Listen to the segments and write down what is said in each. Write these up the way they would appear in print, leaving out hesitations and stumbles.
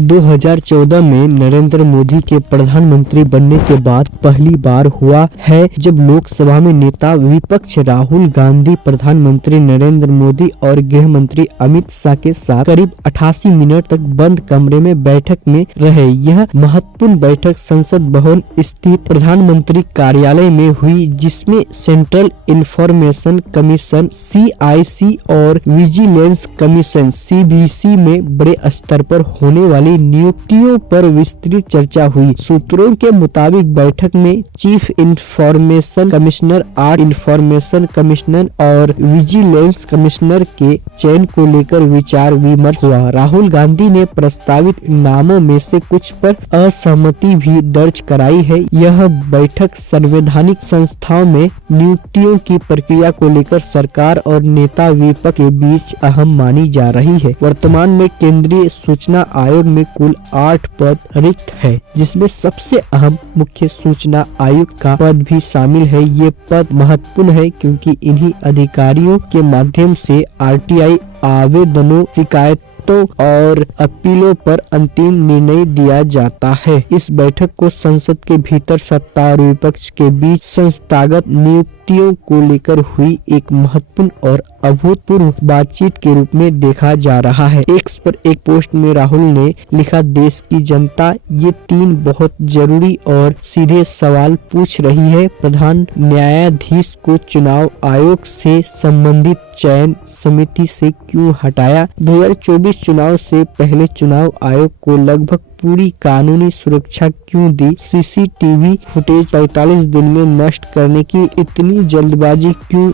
2014 में नरेंद्र मोदी के प्रधानमंत्री बनने के बाद पहली बार हुआ है जब लोकसभा में नेता विपक्ष राहुल गांधी प्रधानमंत्री नरेंद्र मोदी और गृह मंत्री अमित शाह के साथ करीब 88 मिनट तक बंद कमरे में बैठक में रहे। यह महत्वपूर्ण बैठक संसद भवन स्थित प्रधानमंत्री कार्यालय में हुई, जिसमें सेंट्रल इंफॉर्मेशन कमीशन (CIC) और विजिलेंस कमीशन (CVC) में बड़े स्तर पर होने वाली नियुक्तियों पर विस्तृत चर्चा हुई। सूत्रों के मुताबिक बैठक में chief information commissioner, art information commissioner और विजिलेंस कमिश्नर के चयन को लेकर विचार विमर्श हुआ। राहुल गांधी ने प्रस्तावित नामों में से कुछ पर असहमति भी दर्ज कराई है। यह बैठक संवैधानिक संस्थाओं में नियुक्तियों की प्रक्रिया को लेकर सरकार और नेता विपक्ष के बीच अहम मानी जा रही है। वर्तमान में केंद्रीय सूचना आयोग में कुल 8 पद रिक्त है, जिसमें सबसे अहम मुख्य सूचना आयुक्त का पद भी शामिल है। ये पद महत्वपूर्ण है क्योंकि इन्हीं अधिकारियों के माध्यम से RTI आवेदनों, शिकायतों और अपीलों पर अंतिम निर्णय दिया जाता है। इस बैठक को संसद के भीतर सत्ता और विपक्ष के बीच संस्थागत नियुक्तियों को लेकर हुई एक महत्वपूर्ण और अभूतपूर्व बातचीत के रूप में देखा जा रहा है। एक्स पर एक पोस्ट में राहुल ने लिखा, देश की जनता ये 3 बहुत जरूरी और सीधे सवाल पूछ रही है। प्रधान न्यायाधीश को चुनाव आयोग से संबंधित चयन समिति से क्यों हटाया? 2024 चुनाव से पहले चुनाव आयोग को लगभग पूरी कानूनी सुरक्षा क्यों दी? CCTV फुटेज 45 दिन में नष्ट करने की इतनी जल्दबाजी क्यों?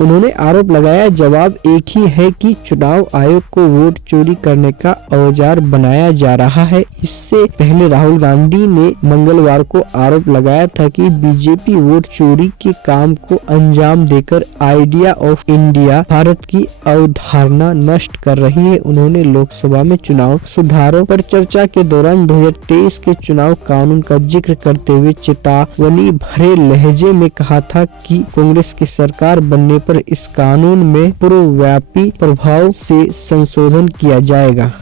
उन्होंने आरोप लगाया। जवाब एक ही है कि चुनाव आयोग को वोट चोरी करने का औजार बनाया जा रहा है। इससे पहले राहुल गांधी ने मंगलवार को आरोप लगाया था कि बीजेपी वोट चोरी के काम को अंजाम देकर आइडिया ऑफ इंडिया, भारत की अवधारणा नष्ट कर रही है। उन्होंने लोकसभा में चुनाव सुधारों पर चर्चा के दौरान 2023 के चुनाव कानून का जिक्र करते हुए चेतावनी भरे लहजे में कहा था कि कांग्रेस की सरकार बनने पर इस कानून में पूर्वव्यापी प्रभाव से संशोधन किया जाएगा।